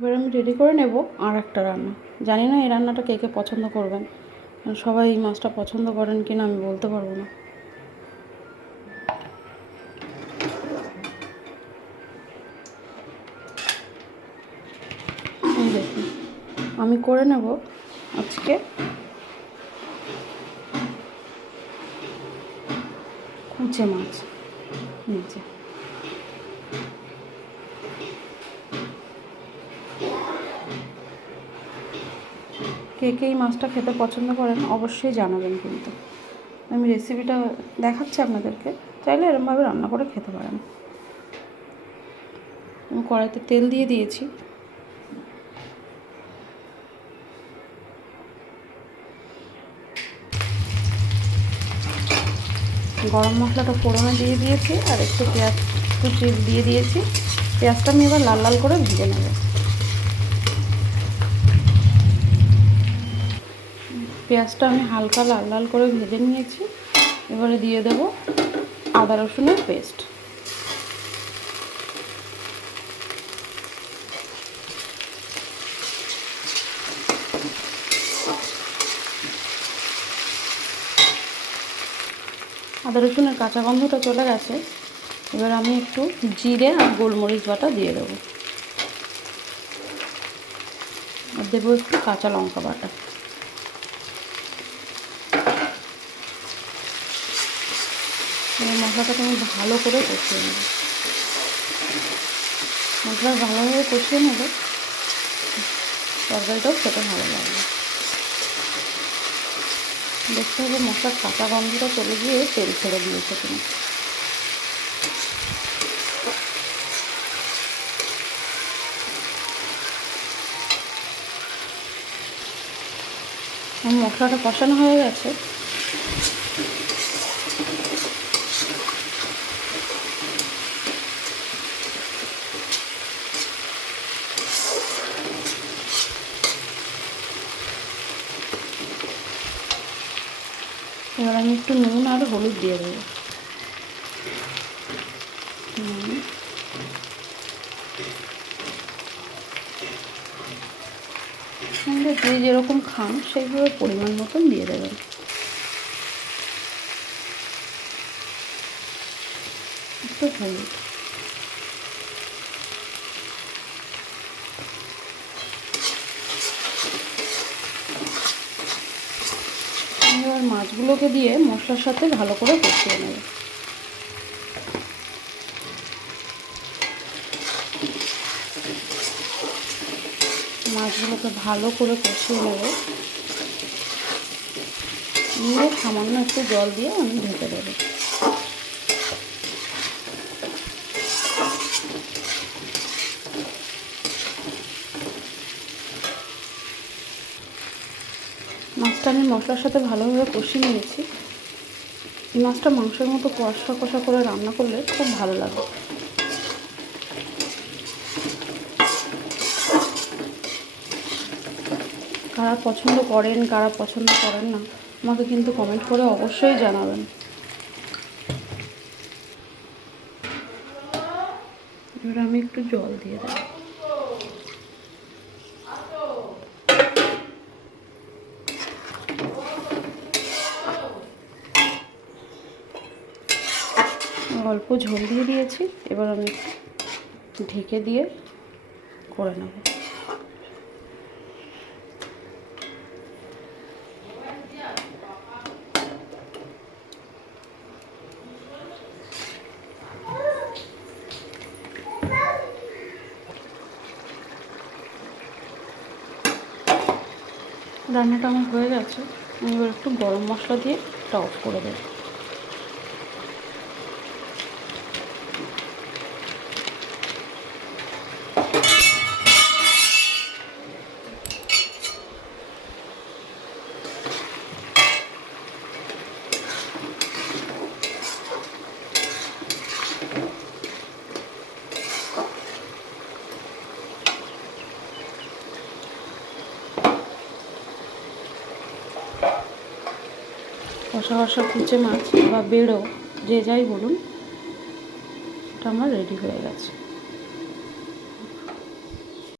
এবার আমি রেডি করে নেব আর একটা রান্না। জানি না এই রান্নাটা কে কে পছন্দ করবেন, সবাই এই মাছটা পছন্দ করেন কি না আমি বলতে পারবো না। দেখুন আমি করে নেব আজকে কুচে মাছ। নিচে কে কে এই মাছটা খেতে পছন্দ করেন অবশ্যই জানাবেন। কিন্তু আমি রেসিপিটা দেখাচ্ছি আপনাদেরকে, চাইলে এরকমভাবে রান্না করে খেতে পারেন। আমি কড়াইতে তেল দিয়ে দিয়েছি। গরম মশলাটা ফোড়নে দিয়ে দিয়েছি আর একটু পেঁয়াজ কুচি দিয়ে দিয়েছি। পেঁয়াজটা আমি এবার লাল লাল করে ভেজে নেব। পেঁয়াজটা আমি হালকা লাল লাল করে ভেজে নিয়েছি। এবারে দিয়ে দেব আদা রসুনের পেস্ট। আদা রসুনের কাঁচা গন্ধটা চলে গেছে। এবার আমি একটু জিরে আর গোলমরিচ বাটা দিয়ে দেবো, আর দেবো একটু কাঁচা লঙ্কা বাটা। এই মশলাটাকে আমি ভালো করে কষিয়ে নেব। মশলা ভালোভাবে কষিয়ে নেব, তরকারিটাও খেতে ভালো লাগবে। দেখতে হবে মশলার কাঁচা গন্ধটা চলে গিয়ে তেল ছেড়ে দিয়েছে কিনা। মশলাটা কষানো হয়ে গেছে। এবার আমি একটু নুন আর হলুদ দিয়ে দেবো। যে যেরকম খান সেইভাবে পরিমাণ মতন দিয়ে দেবেন। একটু হলুদ। এবার মাছগুলোকে দিয়ে মশলার সাথে ভালো করে কষিয়ে নেব। মাছগুলোকে ভালো করে কষিয়ে নেব, নিয়ে সামান্য একটু জল দিয়ে আমি ঢেকে দেবো। মাছটা আমি মশলার সাথে ভালোভাবে কষিয়ে নিয়েছি। এই মাছটা মাংসের মতো কষা কষা করে রান্না করলে খুব ভালো লাগে। কারা পছন্দ করেন কারা পছন্দ করেন না আমাকে কিন্তু কমেন্ট করে অবশ্যই জানাবেন। এবার আমি একটু জল দিয়ে দেব। অল্প ঝোল দিয়ে দিয়েছি। এবার আমি ঢেকে দিয়ে করে নেব। রান্নাটা আমার হয়ে গেছে। আমি এবার একটু গরম মশলা দিয়ে এটা অফ করে দেব। কষা কষা কুচে মাছ বা বেড়ো যে যাই বলুন, এটা আমার রেডি হয়ে গেছে।